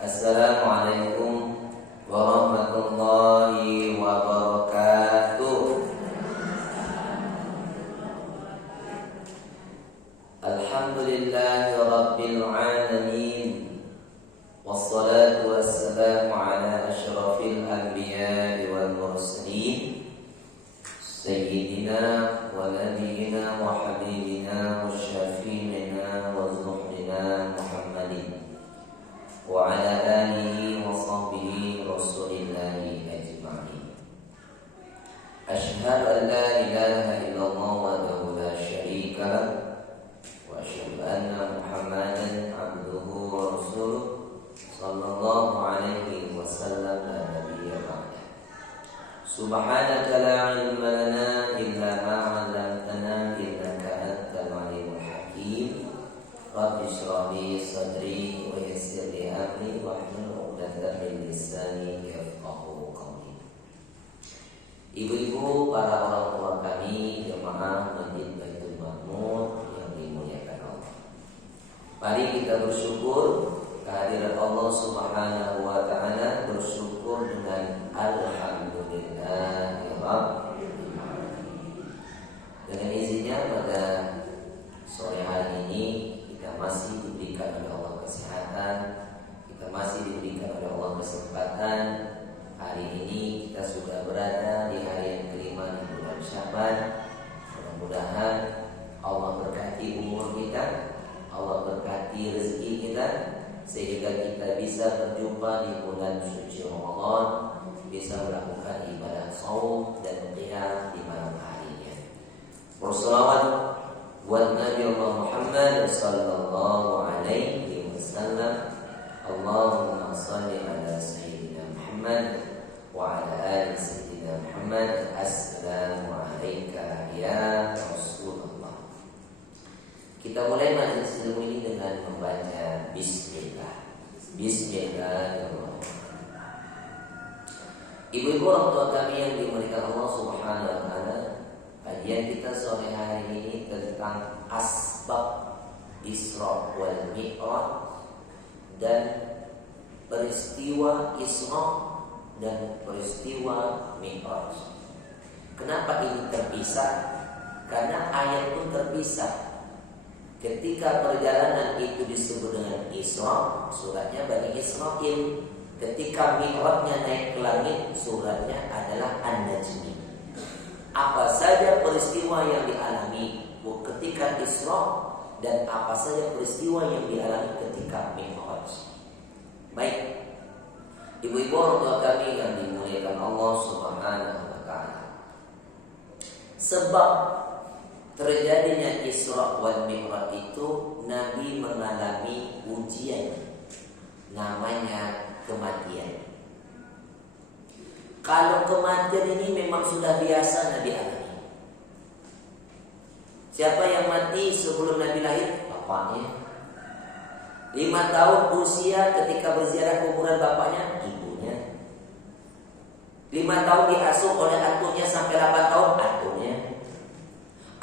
Assalamualaikum warahmatullahi wabarakatuh. Alhamdulillahi rabbil alamin. Wassalatu wassalamu ala asyrafil anbiya'i wal mursalin Sayyidina wa nabiyina wa habibina wa syafi'ina wa zuhrina Muhammadin wa ala alihi wa sahbihi rasulillahi ajma'in. Asyhadu an la ilaha illallah wahdahu la syarika lah wa asyhadu anna Muhammadan abduhu wa rasuluh sallallahu alaihi wasallam la nabiyya ba'dah. Subhanaka la ilma lana illa ma 'allamtana innaka antal alimul hakim. Rabbi shrah li sadri wa yassir li amri wahlul 'uqdatam min lisani yafqahu qawli. Ibu-ibu, para orang tua kami, jemaah Masjid Baitul Ma'mur yang dimuliakan Allah. Mari kita bersyukur kehadirat Allah Subhanahu wa taala, bersyukur dengan alhamdulillah ya Rabb. Dengan izinnya pada sore hari ini kita masih diberikan oleh Allah kesehatan, kita masih diberikan oleh Allah kesempatan. Hari ini kita sudah berada di hari yang kelima di bulan Sya'ban. Mudah-mudahan Allah berkati umur kita, Allah berkati rezeki kita, sehingga kita bisa berjumpa di bulan suci Ramadan, bisa melakukan ibadah shaum dan qiyam di malam harinya. Berselawat buat Nabi Allah Muhammad sallallahu alaihi wasallam. Allahumma shalli ala sayyidina Muhammad wa ala ali sayyidina Muhammad. Assalamu alayka ya Rasulullah. Kita mulai majelis ilmu ini dengan membaca Bismillah. Bismillahirrahmanirrahim. Ibu-ibu orang tua kami yang dimuliakan Allah Subhanahu wa taala, kajian kita sore hari ini tentang asbab Isra wal Mi'raj dan peristiwa Isra dan peristiwa Mi'raj. Kenapa ini terpisah? Karena ayat itu terpisah. Ketika perjalanan itu disebut dengan Isra, suratnya Bani Israil. Ketika Mi'rajnya naik ke langit, suratnya adalah An-Najm. Apa saja peristiwa yang dialami ketika Isra dan apa saja peristiwa yang dialami ketika Mi'raj. Baik, ibu-ibu orang tua kami yang dimuliakan Allah Subhanahu wa taala. Sebab terjadinya Isra wal Mi'raj itu Nabi mengalami ujian, namanya kematian. Kalau kematian ini memang sudah biasa Nabi alami. Siapa yang mati sebelum Nabi lahir? Bapaknya. 5 tahun usia ketika berziarah kuburan bapaknya, ibunya. 5 tahun diasuh oleh atunya sampai 8 tahun, atunya.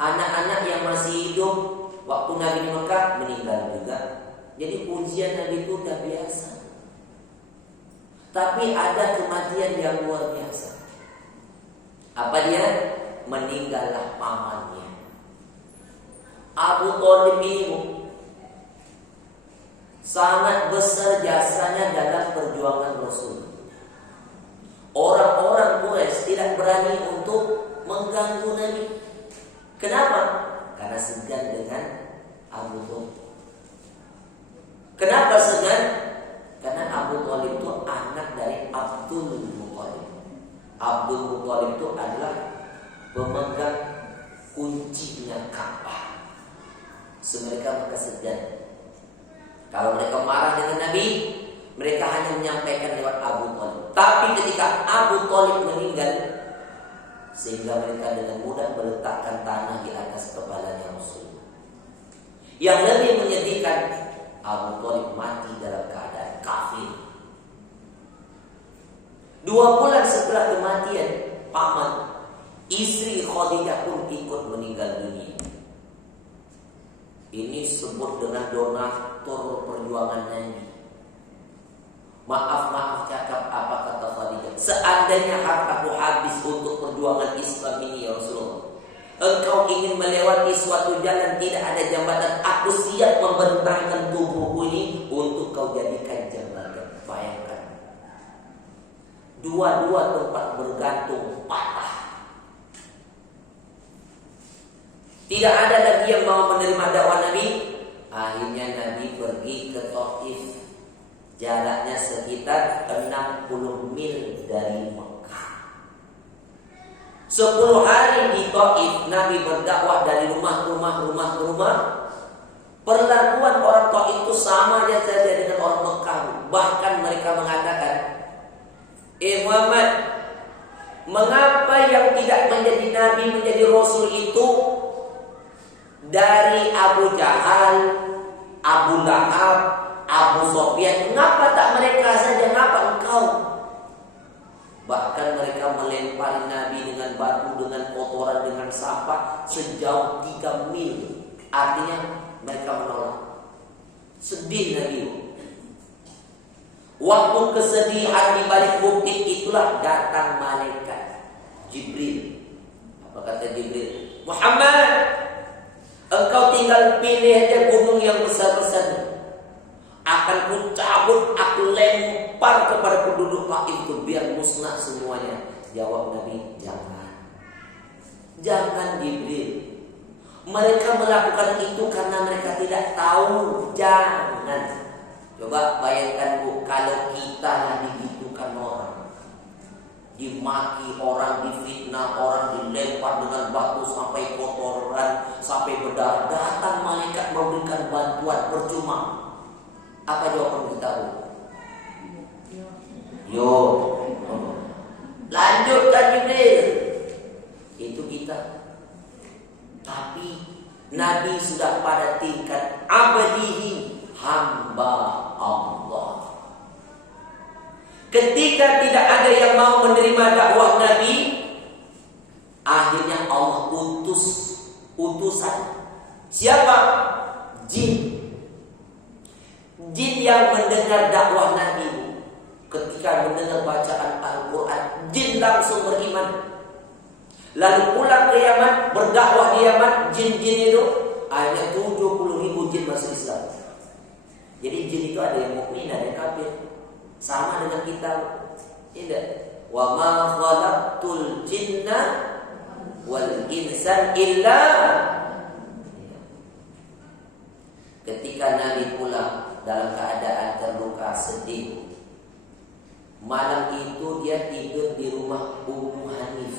Anak-anak yang masih hidup waktu Nabi di Mekah meninggal juga. Jadi ujian Nabi itu sudah biasa. Tapi ada kematian yang luar biasa. Apa dia? Meninggallah pamannya. Abu Thalib ini sangat besar jasanya dalam perjuangan Rasul. Orang-orang Quraisy tidak berani untuk mengganggu Nabi. Kenapa? Karena segan dengan Abu Thalib. Kenapa segan? Karena Abu Thalib itu anak dari Abdul Muthalib. Abdul Muthalib itu adalah pemegang kuncinya Ka'bah. Mereka segan. Kalau mereka marah dengan Nabi, mereka hanya menyampaikan lewat Abu Thalib. Tapi ketika Abu Thalib meninggal, sehingga mereka dengan mudah meletakkan tanah di atas kepalanya Rasul. Yang lebih menyedihkan, Abu Thalib mati dalam keadaan kafir. 2 bulan setelah kematian paman, istri Khadijah pun ikut meninggal dunia. Ini disebut dengan donatur perjuangan Nabi. Maaf cakap apa kata Khadijah. Seandainya hartaku habis untuk perjuangan Islam ini ya Rasulullah, engkau ingin melewati suatu jalan tidak ada jambatan, aku siap membentangkan tubuhku ini untuk kau jadikan jambatan. Bayangkan, dua-dua tempat bergantung patah. Tidak ada lagi yang mau menerima dakwah Nabi. Akhirnya Nabi pergi ke Taif, jaraknya sekitar 60 mil dari Mekah. 10 hari di Taif Nabi berdakwah dari rumah ke rumah. Perlakuan orang Taif itu sama saja dengan orang Mekah. Bahkan mereka mengatakan, Muhammad, mengapa yang tidak menjadi Nabi, menjadi Rasul itu dari Abu Jahal, Abu Lahab, Abu Sofyan? Mengapa tak mereka saja, mengapa engkau? Bahkan mereka melempari Nabi dengan batu, dengan kotoran, dengan sampah sejauh 3 mil. Artinya mereka menolak. Sedih Nabi. Waktu kesedihan di balik bukit itulah datang malaikat Jibril. Apa kata Jibril? Muhammad, engkau tinggal pilih aja gunung yang besar-besar, akan ku cabut, aku lempar kepada penduduk Taif itu biar musnah semuanya. Jawab Nabi, jangan Jibril. Mereka melakukan itu karena mereka tidak tahu. Jangan. Coba bayangkan Bu, kalau kita digitukan orang, dimaki orang, difitnah orang, dilempar dengan batu sampai kotoran, sampai berdarah, datang malaikat memberikan bantuan percuma. Apa jawaban kita Bu? Yo, lanjutkan Jibril. Itu kita. Tapi Nabi sudah pada tingkat abadihi, hamba Allah. Ketika tidak ada yang mau menerima dakwah Nabi, akhirnya Allah utus utusan. Siapa? Jin. Jin yang mendengar dakwah Nabi, ketika mendengar bacaan Al-Quran, jin langsung beriman. Lalu pulang ke Yaman, berdakwah di Yaman, jin-jin itu ada 70.000 jin masuk Islam. Jadi jin itu ada yang mukmin, ada yang kafir. Sama dengan kita. Tidak. Wa ma khalaqtul jinna wal insan illa. Ketika Nabi pulang dalam keadaan terluka, sedih, malam itu dia tidur di rumah Ummu Hanif.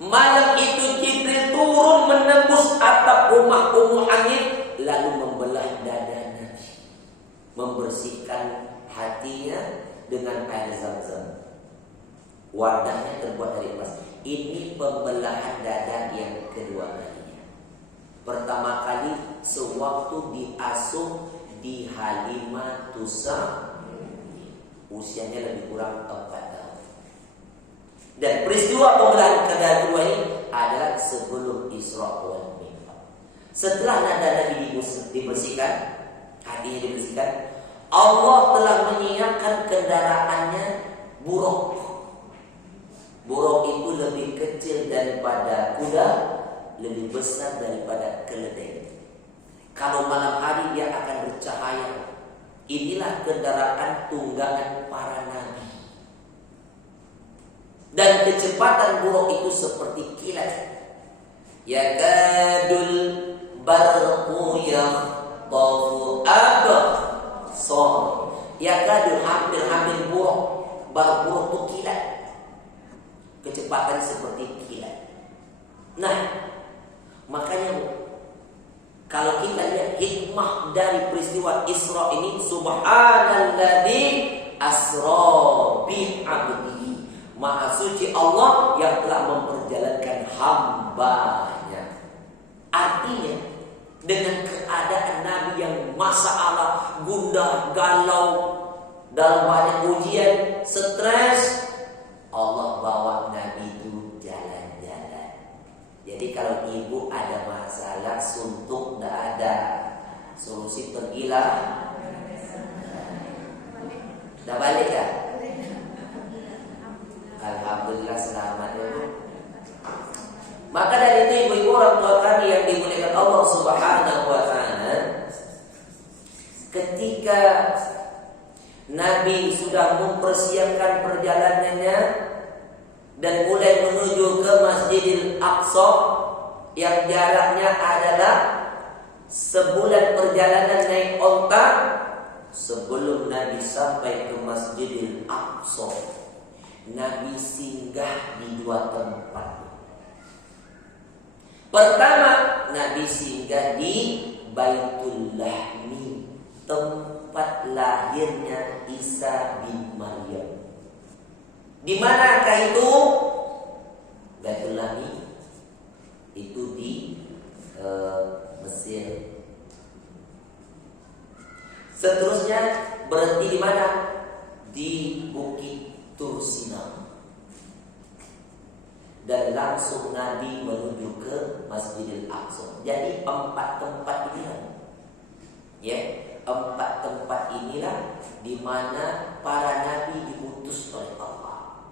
Malam itu Jibril turun menembus atap rumah Ummu Hanif, lalu membelah dada Nabi, membersihkan hatinya dengan air Zam-Zam. Wadahnya terbuat dari emas. Ini pembelahan dada yang kedua kalinya. Pertama kali sewaktu diasuh di Halimatus, usianya lebih kurang 4 tahun. Dan peristiwa pembelahan kedua ini adalah sebelum Isra wal Mi'raj. Setelah dada Nabi dibersihkan, hatinya dibersihkan, Allah telah menyiapkan kendaraannya buruk. Buruk itu lebih kecil daripada kuda, lebih besar daripada keledai. Kalau malam hari dia akan bercahaya. Inilah kendaraan tunggangan para nabi. Dan kecepatan buruk itu seperti kilat. Yakadul barqu yakhtafu absar. Yakadul, hampir buruk. Buruk itu kilat. Kecepatan seperti kilat. Nah, makanya kalau kita lihat hikmah dari peristiwa Isra ini, subhanalladzi asra bi 'abdihi. Maha suci Allah yang telah memperjalankan hambanya. Artinya dengan keadaan Nabi yang masalah, gundah, galau, dalam banyak ujian, stres, Allah bawa Nabi itu jalan-jalan. Jadi kalau ibu ada masalah, suntuk tidak ada, solusi pergilah Dah balik ya? Alhamdulillah selamat ya Bu. Maka dari itu ibu-ibu orang tua kami yang dimuliakan Allah Subhanahu wa taala, ketika Nabi sudah mempersiapkan perjalanannya dan mulai menuju ke Masjidil Aqsa yang jaraknya adalah sebulan perjalanan naik onta, sebelum Nabi sampai ke Masjidil Aqsa, Nabi singgah di dua tempat. Pertama, Nabi singgah di Baitul Lahmi, tempat lahirnya Isa bin Maryam. Di manakah itu? Baitul Lahmi itu di Mesir. Seterusnya berhenti di mana? Di Bukit Tursina. Dan langsung Nabi menuju ke Masjidil Aqsa. Jadi 4 tempat inilah, ya, 4 tempat inilah di mana para nabi diutus oleh Allah.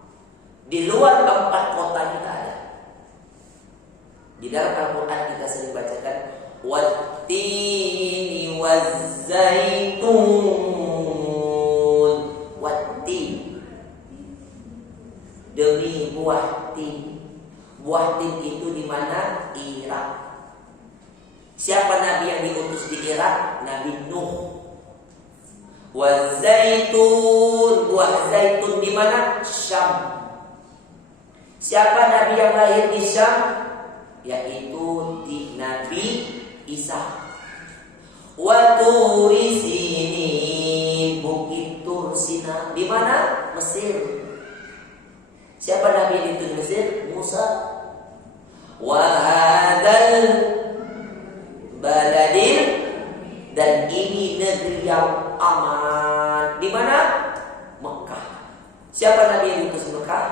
Di luar 4 kota kita ada. Di dalam Al-Quran kita sering bacakan Wattini wazzaitun. Wattin, demi buah tin. Buah tin itu di mana? Irak. Siapa nabi yang diutus di Irak? Nabi Nuh. Wazaitun, buah zaitun di mana? Syam. Siapa nabi yang lahir di Syam? Yaitu di Nabi Isa. Wa turi sinin, Bukit Tursina di mana? Mesir. Siapa nabi yang diutus di Mesir? Musa. Wa hadal baladil, dan ini negeri yang aman. Di mana? Mekah. Siapa nabi yang diutus di Mekah?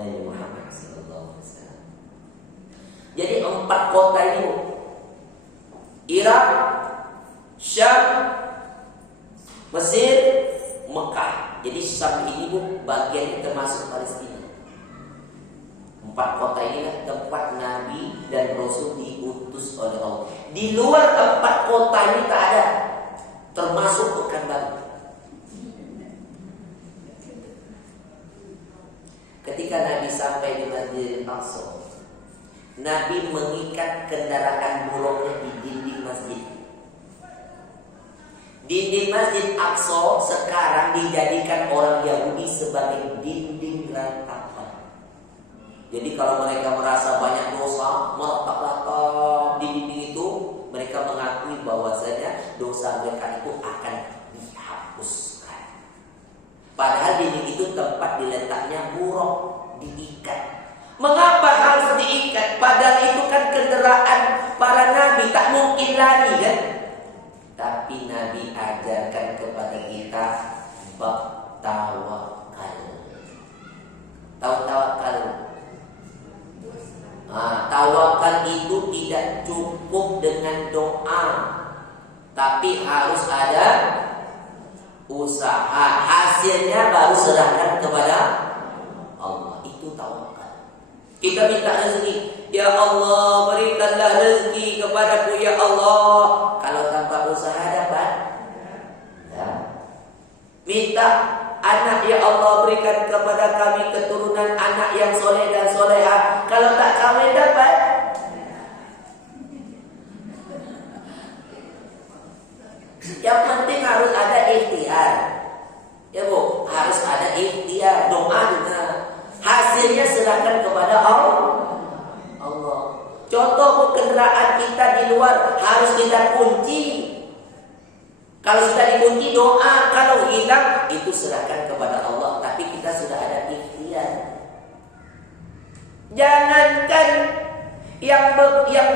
Nabi Muhammad sallallahu alaihi wasallam. Jadi 4 kota ini, Irak, Syam, Mesir, Mekah. Jadi Syam ini Bu, bagiannya termasuk Palestina. 4 kota inilah tempat Nabi dan Rasul diutus oleh Allah. Di luar 4 kota ini tak ada, termasuk Pekanbaru. Ketika Nabi sampai di Masjidil Aqsa, Nabi mengikat kendaraan buruknya di dinding masjid. Dinding Masjid Aqsa sekarang dijadikan orang Yahudi sebagai dinding ratapan. Jadi kalau mereka merasa banyak dosa, meletak-letak di dinding itu, mereka mengakui bahwasanya dosa mereka itu akan dihapuskan. Padahal dinding itu tempat diletaknya buruk, diikat. Mengapa harus diikat? Padahal itu kan kendaraan para nabi, tak mungkin lari kan? Tapi Nabi ajarkan kepada kita bab tawakal. Tahu tawakal? Tawakal itu tidak cukup dengan doa, tapi harus ada usaha. Hasilnya baru serahkan kepada Allah. Itu tawakal. Kita minta rezeki, ya Allah berikanlah rezeki kepadaku ya Allah. Kalau tanpa usaha dapat? Ya. Minta anak, ya Allah berikan kepada kami keturunan anak yang soleh dan soleha. Kalau tak kawin dapat? Yang penting harus ada ikhtiar. Ya Bu, harus ada ikhtiar, doa juga. Hasilnya serahkan kepada Allah. Contoh Bu, kendaraan kita di luar harus kita kunci. Kalau sudah dikunci doa, kalau hilang itu serahkan kepada Allah. Tapi kita sudah ada ikhtiar. Jangankan yang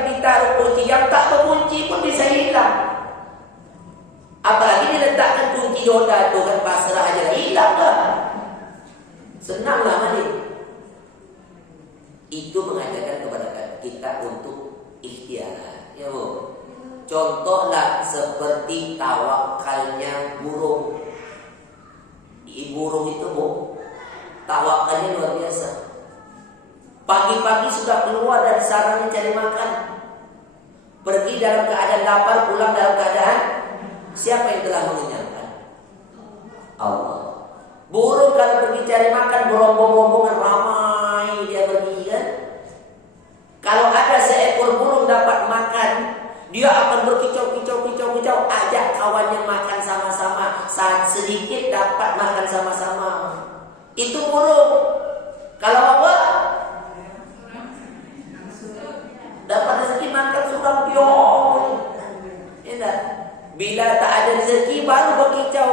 ditaruh kunci, yang tak berkunci pun bisa hilang. Apalagi diletakkan kunci roda itu kan pasrah aja, hilang lah. Senanglah malik. Itu mengajarkan kepada kita untuk ikhtiar, ya Bu. Contohlah seperti tawakalnya burung. Burung itu tawakalnya luar biasa. Pagi-pagi sudah keluar dari sarangnya cari makan. Pergi dalam keadaan lapar, pulang dalam keadaan siapa yang telah mengenyangkan? Allah. Burung kalau pergi cari makan berombong-rombongan ramai dia pergi kan. Kalau ada seekor burung dapat makan, dia akan berkicau-kicau, ajak kawannya makan sama-sama. Saat sedikit dapat makan sama-sama. Itu burung. Kalau apa? Dapat rezeki makan surang piong. Enak. Bila tak ada rezeki baru berkicau.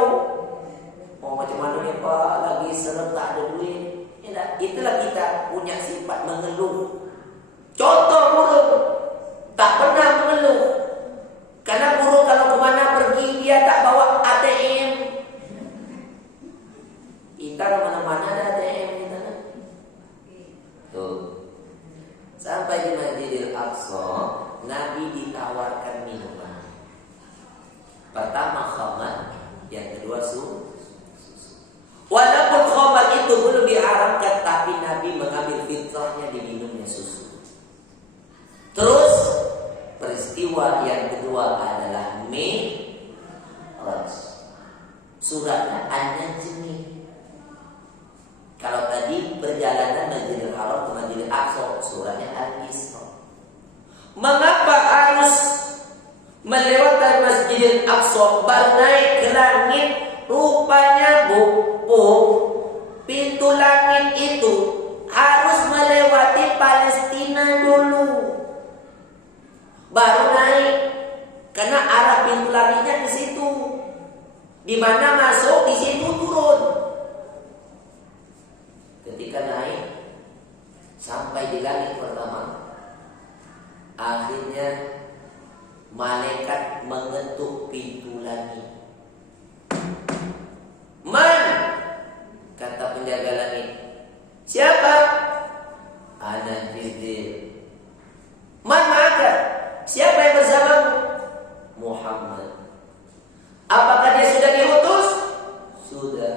Oh macam mana ni Pak? Lagi serem tak ada duit. Enak. Itulah kita punya sifat mengeluh. Contoh burung tak pernah mengeluh. Karena burung kalau kemana pergi dia tak bawa ATM. Kita mana-mana ada ATM kita kan. Tuh. Sampai di Masjidil Aqsa, Nabi ditawarkan minuman. Pertama khamar, yang kedua susu. Walaupun khamar itu belum diharamkan, tapi Nabi mengambil fitrahnya diminumnya susu. Terus peristiwa yang kedua adalah Mi'raj. Suratnya An-Najmi. Kalau tadi perjalanan Masjidil Haram ke Masjidil Aqsa, suratnya Al-Isra. Mengapa harus melewati Masjidil Aqsa baru naik ke langit? Rupanya pintu langit itu harus melewati Palestina dulu, baru naik. Karena arah pintu langitnya ke situ. Di mana masuk, di situ turun. Ketika naik sampai di langit pertama, akhirnya malaikat mengetuk pintu langit. Man? Kata penjaga langit. Siapa? Ana Jibril. Man maka? Siapa yang bersamamu? Muhammad. Apakah dia sudah diutus? Sudah.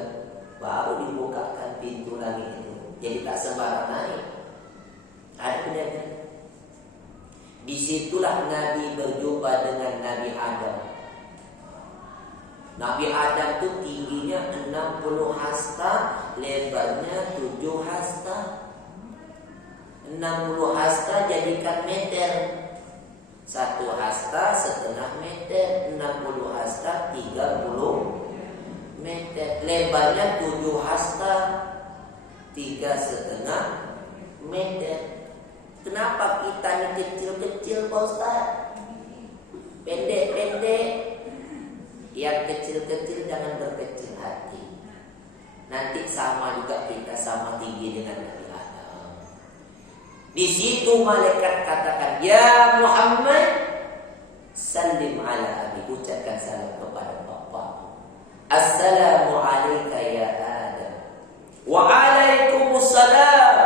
Baru dibukakan pintu langit itu. Jadi tak sembarang naik. Ada penjaga. Disitulah Nabi berjumpa dengan Nabi Adam. Nabi Adam itu tingginya 60 hasta, lebarnya 7 hasta. 60 hasta jadikan meter. 1 hasta setengah meter, 60 hasta 30 meter. Lebarnya 7 hasta, 3,5 meter. Kenapa kita ini kecil-kecil Pak Ustaz? Pendek-pendek. Yang kecil-kecil jangan berkecil hati. Nanti sama juga kita sama tinggi dengan Nabi Adam. Di situ malaikat katakan, ya Muhammad, salim ala abi, ucapkan salam kepada bapa. Assalamu alayka ya Adam. Wa alaikumussalam.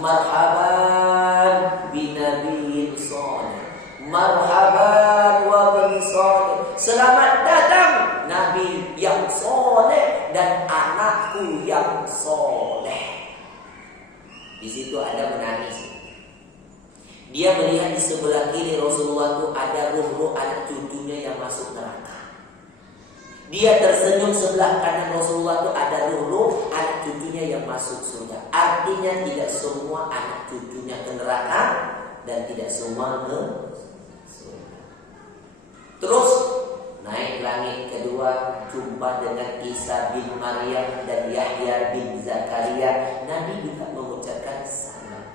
Marhaban binabiyyin salih. Marhaban wa bin salih. Selamat datang Nabi yang soleh dan anakku yang soleh. Di situ ada menangis. Dia melihat di sebelah kiri Rasulullah itu ada ruh-ruh anak cucunya yang masuk neraka. Dia tersenyum sebelah kanan Rasulullah itu ada ruh-ruh anak cucunya yang masuk surga. Artinya tidak semua anak cucunya ke neraka dan tidak semua ke surga. Terus naik langit kedua, jumpa dengan Isa bin Maryam dan Yahya bin Zakaria. Nabi juga mengucapkan salam.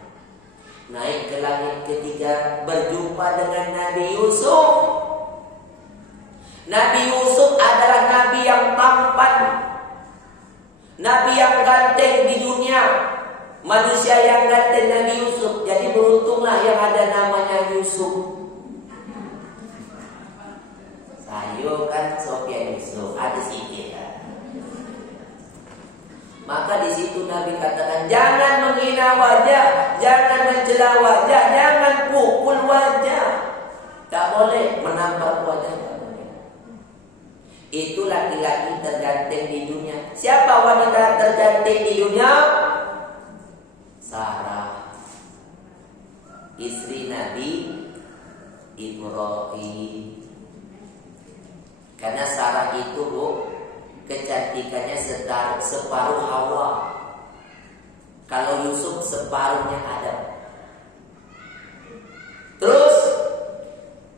Naik ke langit ketiga, berjumpa dengan Nabi Yusuf. Nabi Yusuf adalah Nabi yang tampan, Nabi yang ganteng di dunia. Manusia yang ganteng Nabi Yusuf. Jadi beruntunglah yang ada namanya Yusuf. Saya kan Sofyan Yusuf, ada sikit kan? Maka di situ Nabi katakan, jangan menghina wajah, jangan mencela wajah, jangan pukul wajah. Tak boleh menampar wajah. Itu laki-laki terganteng di dunia. Siapa wanita terganteng di dunia? Sarah, istri Nabi Ibrahim. Karena Sarah itu, Bu, kecantikannya separuh Hawa. Kalau Yusuf separuhnya Adam. Terus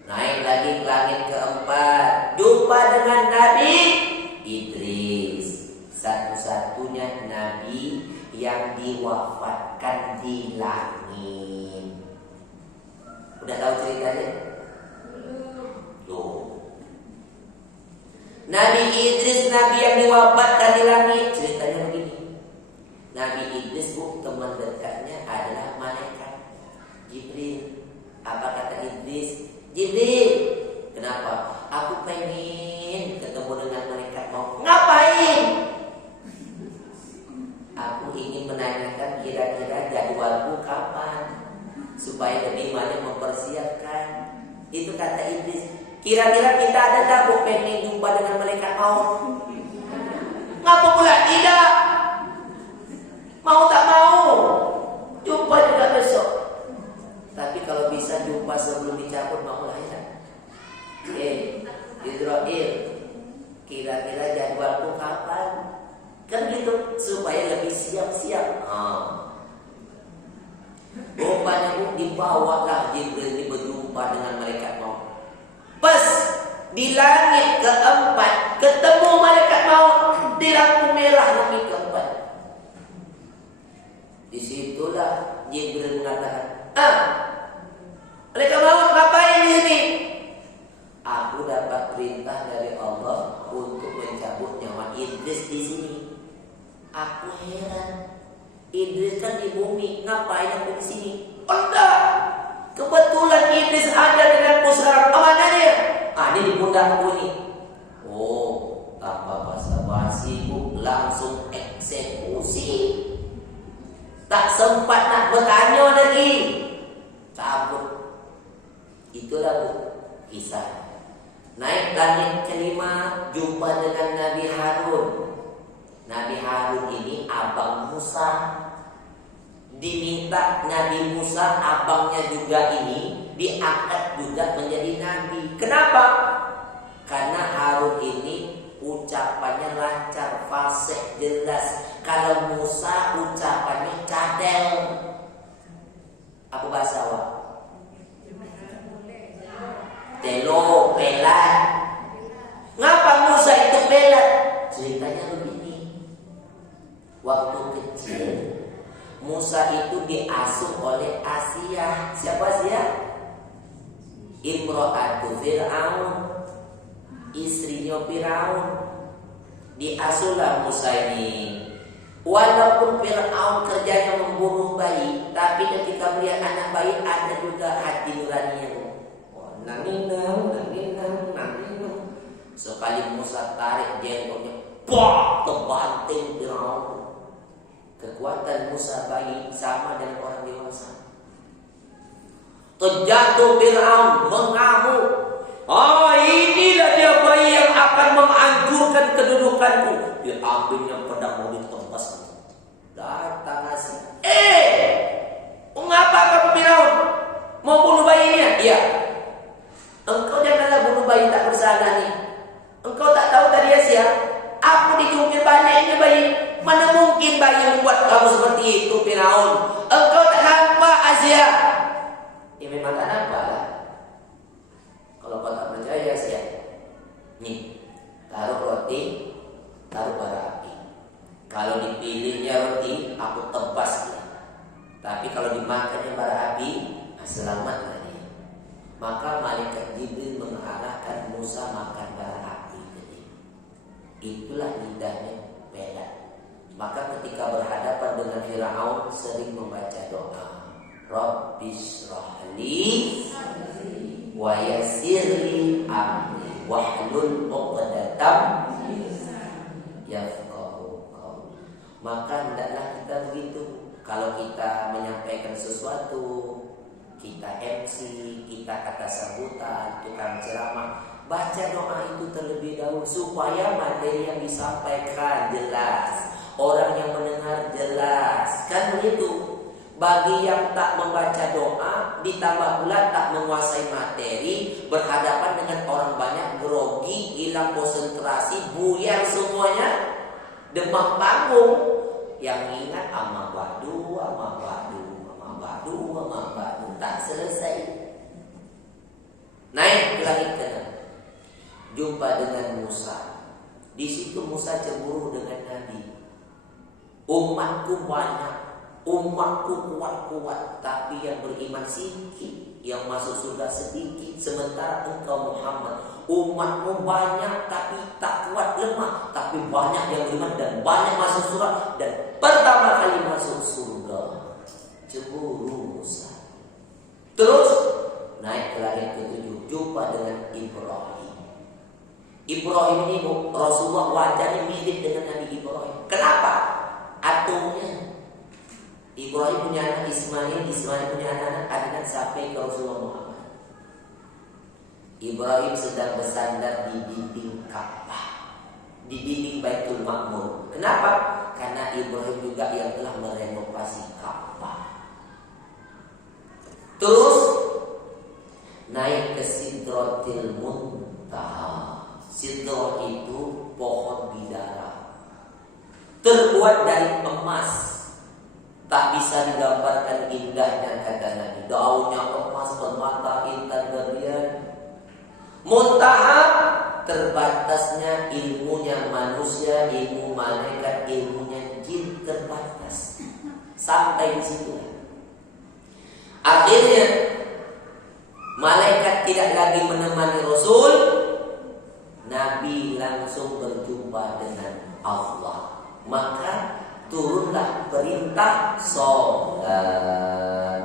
naik lagi ke langit keempat, jumpa dengan Nabi Idris, satu-satunya Nabi yang diwafatkan di langit. Udah tahu ceritanya? Loh. Nabi Idris, Nabi yang diwafatkan di langit. Ceritanya begini. Nabi Idris, Bu, teman dekatnya adalah malaikat Jibril. Apa kata Idris? Jibril, kenapa? Aku pengen ketemu dengan malaikat mau. Ngapain? Aku ingin menanyakan kira-kira jadwalku kapan, supaya lebih banyak mempersiapkan. Itu kata Idris. Kira-kira kita ada tak, Bu, pengen jumpa dengan malaikat maut? Ngapa pula tidak? Mau tak mau, jumpa juga besok. Tapi kalau bisa jumpa sebelum dicabut, mau lah ya. Israel, kira-kira jadwalku kapan? Kan gitu, supaya lebih siap-siap. Rupanya, Bu, dibawalah Jibril berjumpa dengan malaikat maut. Pas di langit keempat ketemu malaikat maut di lampu merah langit keempat. Disitulah Jibril mengatakan, malaikat maut ngapain di sini? Aku dapat perintah dari Allah untuk mencabut nyawa Idris di sini. Aku heran, Idris kan di bumi, ngapain aku di sini? Enggak, kebetulan Idris ada denganku sekarang. Kemana dia? Ini di pundakku ini. Oh, tanpa basa-basi, Bu, langsung eksekusi. Tak sempat nak bertanya lagi, cabut. Itulah, Bu, kisah. Naik langit kelima, jumpa dengan Nabi Harun. Nabi Harun ini abang Musa. Diminta Nabi Musa, abangnya juga ini, diangkat juga menjadi Nabi. Kenapa? Karena Harun ini ucapannya lancar, fasih, jelas. Kalau Musa ucapannya cadel. Apa bahasa awak? Telo, pelat. Ngapa Musa itu pelat? Ceritanya begini. Waktu kecil Musa itu diasuh oleh Asia. Siapa Asia? Imro'atu Fir'aun, istrinya Fir'aun. Diasuhlah Musa ini. Walaupun Fir'aun kerjanya membunuh bayi, tapi ketika melihat anak bayi ada juga hati nuraninya. Nanginang. Sekali Musa tarik jenggotnya, terbanting Fir'aun. Kekuatan Musa bayi sama dengan orang dewasa. Terjatuh Fir'aun mengamuk. Inilah dia bayi yang akan menghancurkan kedudukanku. Diambilnya pedang mau ditembas. Datang Asia. Mengapa kamu Fir'aun mau bunuh bayinya? Iya. Engkau janganlah bunuh bayi tak bersalah nih. Engkau tak tahu tadi Asia, aku dijungkir baliknya bayi. Mana mungkin bayi membuat kamu seperti itu Fir'aun? Engkau tak nampak Asia. Ya memang tak nampak lah. Kalau kau tak percaya Asia, nih, taruh roti, taruh bara api. Kalau dipilihnya roti, aku tebas dia. Tapi kalau dimakannya bara api, selamatlah dia. Maka malaikat Jibril mengarahkan Musa makan bara api ke dia. Itulah lidahnya pelat. Maka ketika berhadapan dengan Fir'aun sering membaca doa, Rabbishrahli wa yassirli amri wahlul 'uqdatam yafqahu qawli. Maka hendaklah kita begitu. Kalau kita menyampaikan sesuatu, kita MC, kita kata sambutan, tukang ceramah, Baca doa itu terlebih dahulu supaya materi yang disampaikan jelas, orang yang mendengar jelas. Kan begitu. Bagi yang tak membaca doa, ditambah pula tak menguasai materi, berhadapan dengan orang banyak, grogi, hilang konsentrasi, buyar semuanya, demam panggung. Yang ingat ama badu, tak selesai. Naik ke langit ke-6, jumpa dengan Musa. Di situ Musa cemburu dengan Nabi. Umatku banyak, umatku kuat-kuat, tapi yang beriman sedikit, yang masuk surga sedikit. Sementara engkau Muhammad, umatmu banyak tapi tak kuat, lemah, tapi banyak yang beriman dan banyak masuk surga, dan pertama kali masuk surga. Cemburu Musa. Terus naik ke langit ke-7, jumpa dengan Ibrahim. Ibrahim ini Rasulullah wajahnya mirip dengan Nabi Ibrahim. Kenapa? Atumnya. Ibrahim punya anak Ismail, Ismail punya anak sampai ke Rasulullah Muhammad. Ibrahim sedang bersandar di dinding Ka'bah, di dinding Baitul Ma'mur. Kenapa? Karena Ibrahim juga yang telah merenovasi Ka'bah. Terus naik ke Sidratil Muntaha. Sidrah itu pohon bidara, terbuat dari emas. Tak bisa digambarkan indahnya, kata Nabi. Daunnya emas, permata, intan, berlian. Muntaha, terbatasnya ilmunya manusia, ilmu malaikat, ilmunya jin terbatas. Sampai di situ. Akhirnya malaikat tidak lagi menemani Rasul. Nabi langsung berjumpa dengan Allah. Maka turunlah perintah sholat.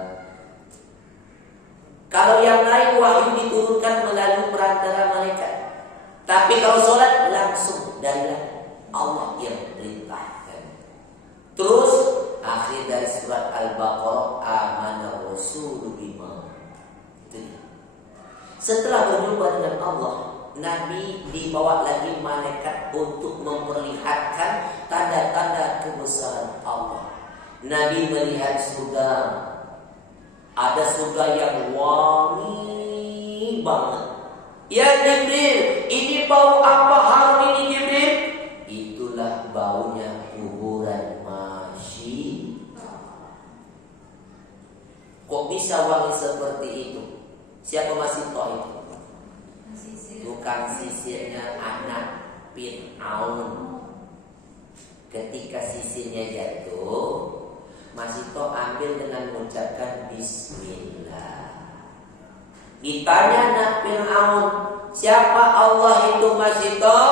Kalau yang lain wahyu diturunkan melalui perantara malaikat, tapi kalau sholat langsung dari Allah yang perintahkan. Terus akhir dari surat Al-Baqarah, amana rasulu bima. Setelah berjumpa dengan Allah, Nabi dibawa lagi malaikat untuk memperlihatkan tanda-tanda kebesaran Allah. Nabi melihat surga. Ada surga yang wangi banget. Ya Jibril, ini bau apa harum ini Jibril? Itulah baunya kuburan Masyitah. Kok bisa wangi seperti itu? Siapa Masyitah itu? Tukang sisirnya anak Fir'aun. Ketika sisirnya jatuh, Masyitah ambil dengan mengucapkan Bismillah. Ditanya anak Fir'aun, siapa Allah itu Masyitah?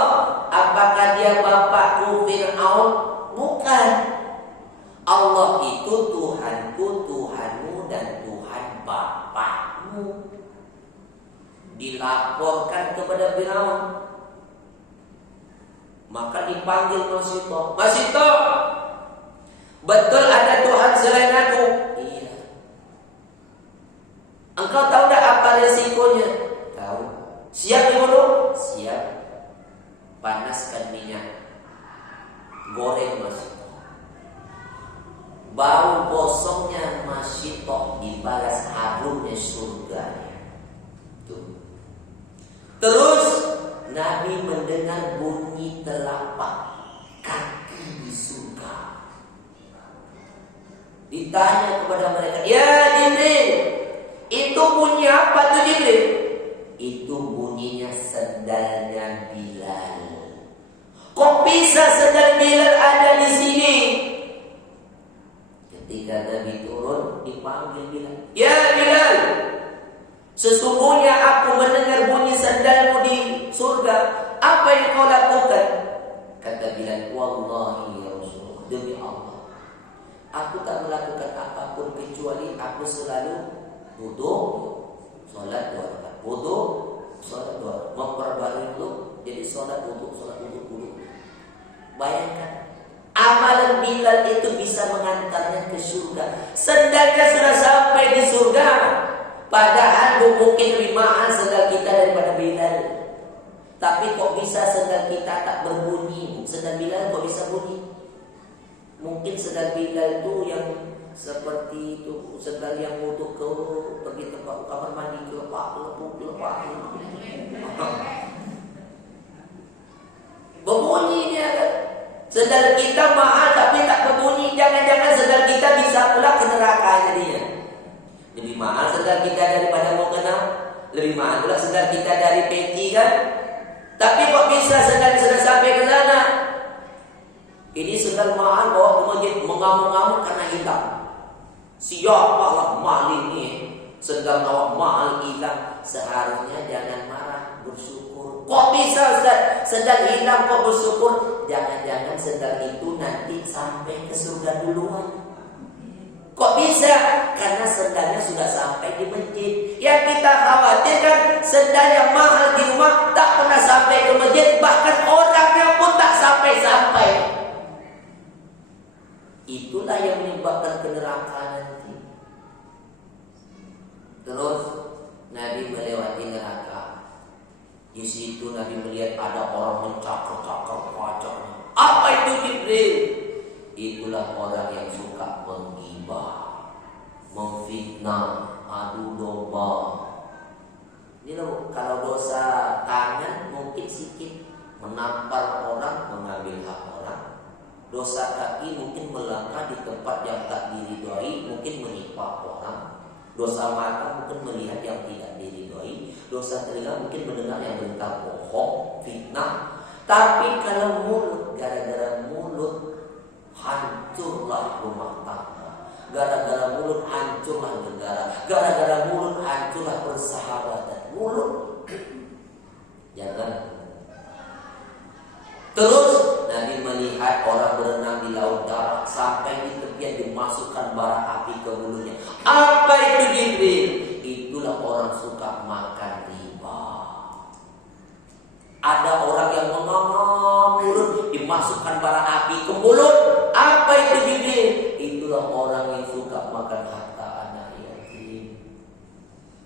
Apakah dia bapakku Fir'aun? Bukan. Allah itu Tuhanku, Tuhanmu, dan Tuhan bapakmu. Dilaporkan kepada Fir'aun. Maka dipanggil Masyitah. Masyitah, betul ada Tuhan selain aku? Iya. Engkau tahu tak apa resikonya? Tahu. Siap dibunuh? Siap. Panaskan minyak, goreng Masyitah. Bau gosongnya Masyitah dibalas harumnya surga. Terus Nabi mendengar bunyi telapak kaki di surga. Ditanya kepada mereka, ya Jibril, itu bunyi apa tuh Jibril? Itu bunyinya sendalnya Bilal. Kok bisa sendal Bilal ada di sini? Ketika Nabi turun, dipanggil Bilal. Ya Bilal, sesungguhnya aku mendengar bunyi sandalmu di surga. Apa yang kau lakukan? Kata Bilal, wallahi ya Rasulullah, demi Allah, aku tak melakukan apapun kecuali aku selalu wudu, sholat 2 rakaat, wudu, sholat 2 rakaat, memperbarui dulu, jadi sholat wudu. Bayangkan, amalan Bilal itu bisa mengantarnya ke surga. Sendalnya sudah sampai di surga. Padahal mungkin lebih mahal sendal kita daripada Bilal. Tapi kok bisa sendal kita tak berbunyi? Sendal Bilal kok bisa bunyi? Mungkin sendal Bilal itu yang seperti itu, sendal yang untuk ke pergi tempat kamar mandi kelepak. Berbunyi dia kan. Sendal kita mahal tapi tak berbunyi. Jangan-jangan sendal kita bisa pula ke neraka jadinya. Lebih mahal sendal kita daripada mau kena. Lebih mahal pula sendal kita dari peci kan. Tapi kok bisa sendal sudah sampai ke sana? Ini sendal mahal bawa ke masjid mengamuk-ngamuk karena hilang. Siapalah maling ini? Sendal awak mahal hilang. Seharusnya jangan marah, bersyukur. Kok bisa Ustaz? Sendal hilang kok bersyukur? Jangan-jangan sendal itu nanti sampai ke surga duluan. Kok bisa? Karena sendalnya sudah sampai di masjid. Yang kita khawatirkan sendal yang mahal di rumah tak pernah sampai ke masjid, bahkan orangnya pun tak sampai-sampai. Itulah yang menyebabkan neraka nanti. Terus Nabi melewati neraka. Di situ Nabi melihat ada orang mencakar-cakar wajahnya. Apa itu Jibril? Itulah orang yang suka menggibah, memfitnah, adu domba. Ini loh, kalau dosa tangan mungkin sedikit, menampar orang, mengambil hak orang. Dosa kaki mungkin melangkah di tempat yang tak diridhoi, mungkin menimpa orang. Dosa mata mungkin melihat yang tidak diridhoi. Dosa telinga mungkin mendengar yang berita bohong, fitnah. Tapi kalau mulut, gara-gara mulut hancurlah rumah tangga. Gara-gara mulut hancurlah negara. Gara-gara mulut hancurlah persahabatan. Mulut jangan. Terus Nabi melihat orang berenang di laut darah sampai di tepian dimasukkan bara api ke mulutnya. Apa itu Jibril? Itulah orang suka makan riba. Ada orang yang menganga mulut dimasukkan bara api ke mulut. Apa itu Jibril? Itulah orang yang suka makan harta anak yatim.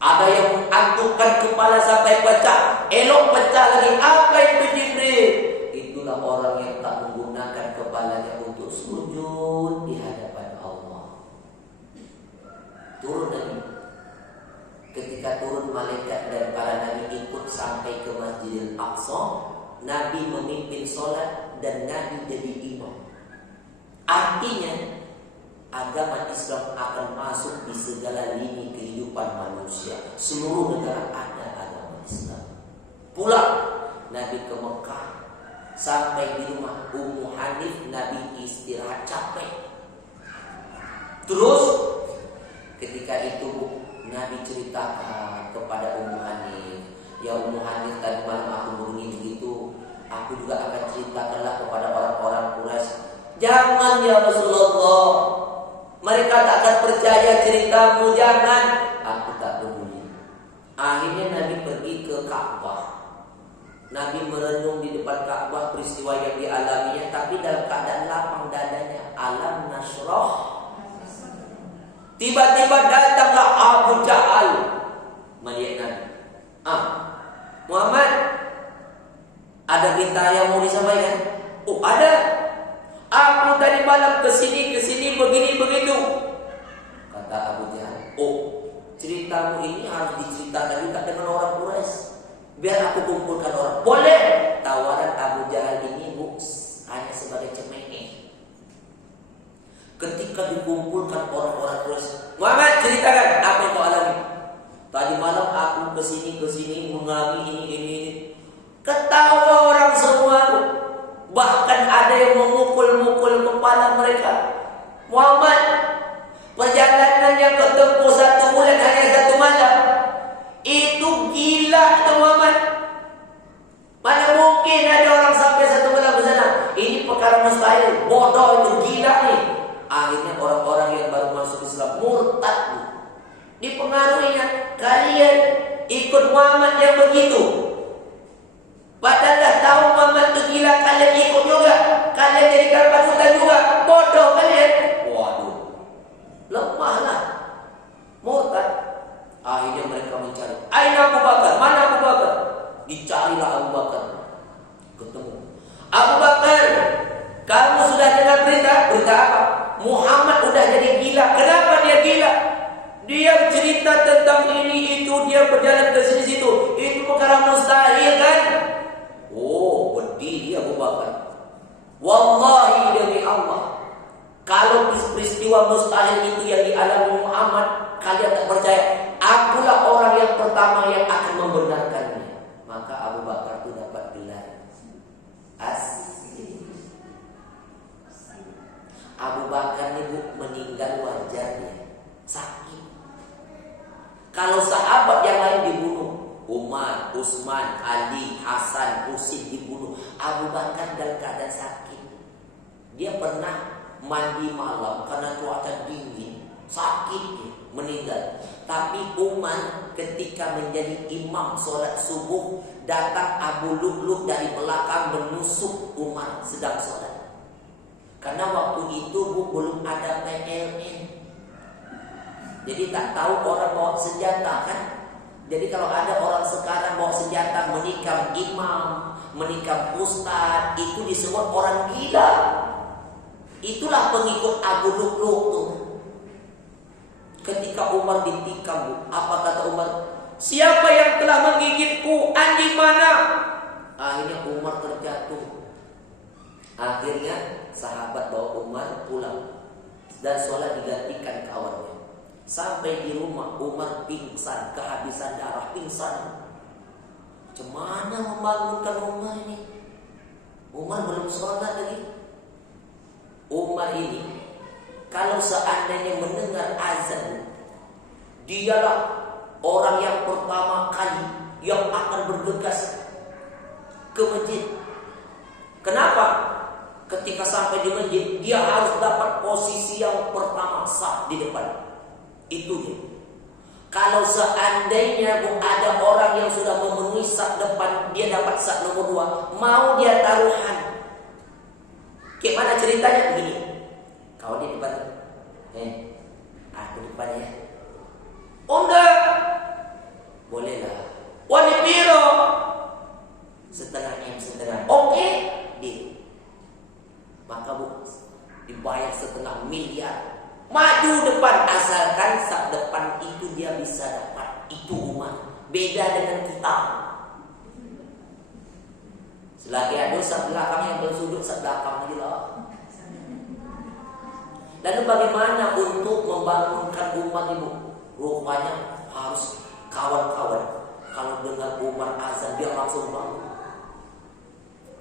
Ada yang mengantukkan kepala sampai pecah, elok pecah lagi. Apa itu Jibril? Itulah orang yang tak menggunakan kepalanya untuk sujud di hadapan Allah. Turun Nabi. Ketika turun malaikat dan para nabi ikut sampai ke Masjidil Aqsa, Nabi memimpin sholat dan Nabi jadi imam. Artinya agama Islam akan masuk di segala lini kehidupan manusia. Seluruh negara ada agama Islam. Pulang Nabi ke Mekah, sampai di rumah Ummu Hanif, Nabi istirahat capek. Terus ketika itu Nabi ceritakan kepada Ummu Hanif, ya Ummu Hanif, tadi malam aku begini begitu, aku juga akan ceritakanlah kepada orang-orang Quraisy. Jangan ya Rasulullah, mereka tak akan percaya ceritamu, jangan. Aku tak peduli. Akhirnya Nabi pergi ke Ka'bah. Nabi merenung di depan Ka'bah peristiwa yang dialaminya, tapi dalam keadaan lapang dadanya. Alam nasroh. Tiba-tiba datanglah Abu Jahal melihat Nabi. Muhammad, ada berita yang mau disampaikan? Oh ada. Aku tadi malam kesini begini begitu. Kata Abu Jahal. Oh, ceritamu ini harus diceritakan juga dengan orang Quraisy. Biar aku kumpulkan orang. Boleh. Tawaran Abu Jahal ini hanya sebagai cemekeh. Ketika dikumpulkan orang-orang Quraisy, Muhammad ceritakan apa yang kau alami. Tadi malam aku kesini mengalami ini. Ketawa orang semua. Bahkan ada yang memukul-mukul kepala mereka. Muhammad, perjalanan yang kau tempuh 1 bulan hanya 1 malam. Itu gila itu Muhammad. Mana mungkin ada orang sampai 1 malam ke sana. Ini perkara mustahil. Bodoh itu, gila nih. Akhirnya orang-orang yang baru masuk Islam murtad. Dipengaruhinya, kalian ikut Muhammad yang begitu. Padahal dah tahu Muhammad itu gila, kalian ikut juga. Kalian jadi karbatan juga. Bodoh kalian. Waduh, lemahlah, murtad. Akhirnya mereka mencari. Aina Abu Bakar? Mana Abu Bakar? Dicarilah Abu Bakar. Ketemu. Abu Bakar, kamu sudah dengar berita? Berita apa? Muhammad udah jadi gila. Kenapa dia gila? Dia cerita tentang ini itu, dia berjalan ke sini situ. Itu perkara mustahil kan? Oh, berdiri Abu Bakar. Wallahi demi Allah, kalau peristiwa mustahil itu yang dialami Muhammad, kalian tak percaya, akulah orang yang pertama yang akan membenarkannya. Maka Abu Bakar itu dapat gelar As-Siddiq. Abu Bakar ini meninggal wajarnya, sakit. Kalau sahabat yang lain dibunuh, Umar, Utsman, Ali, Hasan, Husain dibunuh, Abu Bakar dalam keadaan sakit. Dia pernah mandi malam karena cuaca dingin, sakit, meninggal. Tapi Umar ketika menjadi imam sholat subuh, datang Abu Lu'lu' dari belakang menusuk Umar sedang sholat. Karena waktu itu belum ada PLN. Jadi tak tahu orang bawa senjata kan. Jadi kalau ada orang sekarang bawa senjata menikam imam, menikam ustaz, itu disebut orang gila. Itulah pengikut Abu Lu'lu' tuh. Ketika Umar ditikam, apa kata Umar? Siapa yang telah menggigitku? Anjing mana? Akhirnya Umar terjatuh. Akhirnya sahabat bawa Umar pulang dan sholat digantikan kawannya. Sampai di rumah Umar pingsan, kehabisan darah, pingsan. Cemana membangunkan Umar ini? Umar belum sholat lagi. Umar ini kalau seandainya mendengar azan, dialah orang yang pertama kali yang akan bergegas ke masjid. Kenapa? Ketika sampai di masjid, dia harus dapat posisi yang pertama, saf di depan. Itu dia. Kalau seandainya ada orang yang sudah memenuhi saf depan, dia dapat saf nomor 2, mau dia taruhan. Gimana ceritanya? Begini. Kau di depan. Aku depan ya. Oh enggak. Bolehlah. Wani piro? Setengah M setengah. Oke. Deal. Maka dibayar setengah miliar. Maju depan, asalkan sak depan itu dia bisa dapat. Itu Umar. Beda dengan kita. Selagi ada sak belakang yang bersudut, sak belakang aja lah. Lalu bagaimana untuk membangunkan Umar ibu? Rupanya harus kawan-kawan. Kalau dengar Umar azan, dia langsung bangun.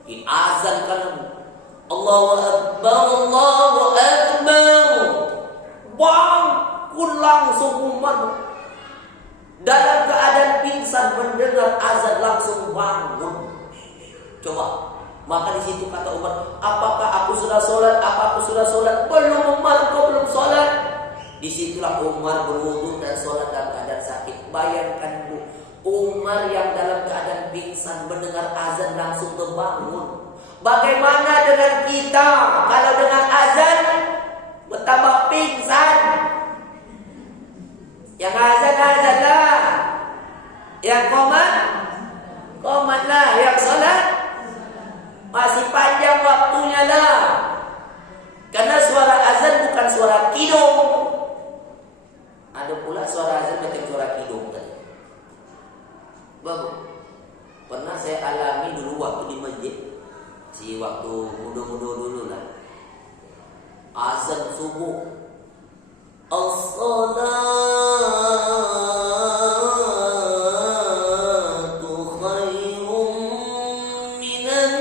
Diazankan Allahu Akbar, Allahu Akbar. Bangun langsung Umar. Dalam keadaan pingsan mendengar azan langsung bangun. Coba. Maka di situ kata Umar, apakah aku sudah sholat? Apa aku sudah sholat? Belum Umar, kau belum sholat. Disitulah Umar berwudu dan sholat dalam keadaan sakit. Bayangkan bu, Umar yang dalam keadaan pingsan mendengar azan langsung terbangun. Bagaimana dengan kita? Kalau dengan azan bertambah pingsan. Yang azan lah, yang komat lah, yang sholat masih panjang waktunya lah. Karena suara azan bukan suara kidung. Ada pula suara azan macam suara kidung tadi. Bagus. Pernah saya alami dulu waktu di masjid. Waktu muda-muda dulu lah. Azan subuh. As-salatu khairun minan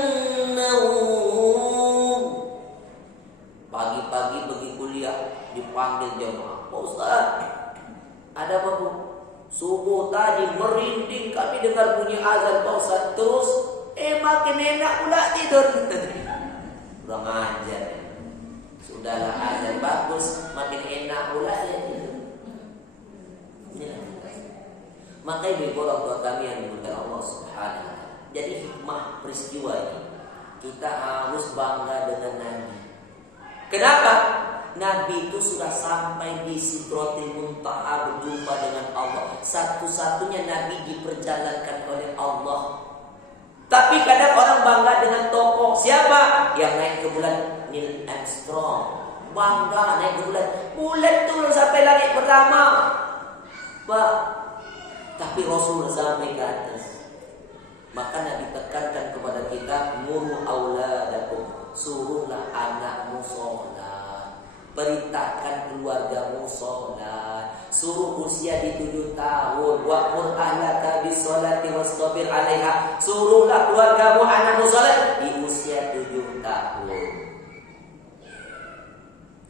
naum. Pagi-pagi pergi kuliah dipanggil jemaah. Pak Ustaz, ada apa bu? Subuh tadi merinding kami dengar bunyi azan Pak Ustaz. Terus makin enak pula tidur. Kurang ajar. Sudahlah azan bagus, makin enak pula ya tidur. Maka ibu orang tua kami yang dimuliakan Allah Subhanahu wa taala. Jadi hikmah peristiwa ini, kita harus bangga dengan Nabi. Kenapa? Nabi itu sudah sampai di Sidratil Muntaha berjumpa dengan Allah. Satu-satunya Nabi diperjalankan oleh Allah Tapi kadang orang bangga dengan tokoh. Siapa? Yang naik ke bulan? Neil Armstrong. Bangga naik ke bulan. Bulan turun sampai langit pertama. Pak. Tapi Rasul sampai ke atas. Maka Nabi tekankan kepada kita, muru auladakum, suruhlah anakmu sholat, perintahkan keluargamu sholat, suruh usia di 7 tahun, wa'mur ahlaka bis-sholati wastabir 'alaiha, suruhlah keluargamu anakmu sholat di usia 7 tahun.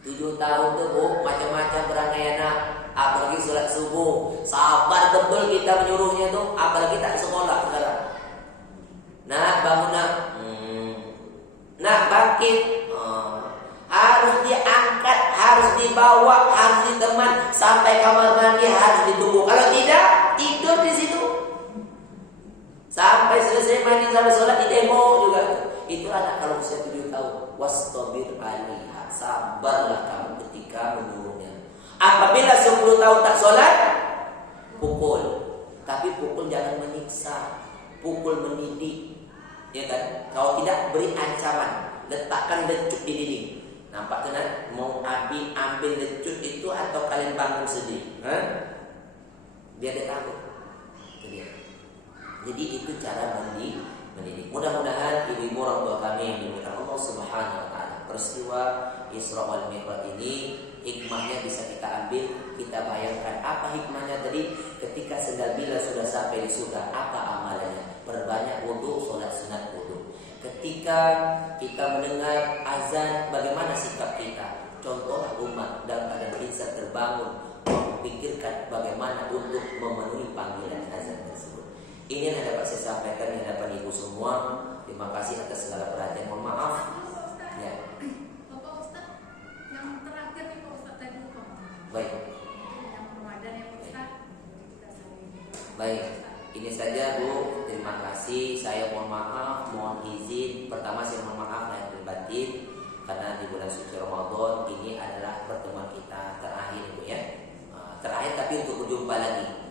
7 tahun tuh Bu, macam-macam perangai anak. Apalagi sholat subuh, sabar betul kita menyuruhnya tuh. Apalagi tak sekolah sekarang. Nak bangun nak, nak bangkit, harus diangkat, harus dibawa, harus diteman sampai kamar mandi, harus ditunggu. Kalau tidak, tidur di situ sampai selesai mandi sampai sholat di demo juga. Itu anak kalau usia 7 tahun. Wastabir 'alaiha, sabarlah kamu ketika menyuruhnya. Apabila 10 tahun tak sholat, pukul. Tapi pukul jangan menyiksa, pukul mendidik. Ya kan? Kalau tidak, beri ancaman, letakkan lecut di dinding. Nampak kan? Mau ambil lecut itu atau kalian bangun sendiri? Biar dia takut. Jadi itu cara mendidik. Mudah-mudahan ibu-ibu orang tua kami yang dimuliakan Allah Subhanahu wa taala, peristiwa Isra wal Mi'raj ini hikmahnya bisa kita ambil, kita bayangkan apa hikmahnya tadi. Ketika Salsabila sudah sampai di surga, apa amalannya? Perbanyak wudu, sholat sunat wudu. Ketika kita mendengar azan, bagaimana sikap kita? Contohlah umat dalam keadaan pingsan terbangun, pikirkan bagaimana untuk memenuhi panggilan azan tersebut. Ini yang dapat saya sampaikan di hadapan ibu semua. Terima kasih atas segala perhatian. Mohon maaf. Ya. Bapak Ustaz, yang terakhir nih Pak Ustaz tadi Pak. Baik. Yang Ramadan ya Pak Ustaz. Baik. Ini saja Bu, terima kasih. Saya mohon maaf, mohon izin. Pertama saya mohon maaf lahir dan batin, karena di bulan suci Ramadan ini adalah pertemuan kita terakhir Bu ya. Terakhir tapi untuk berjumpa lagi.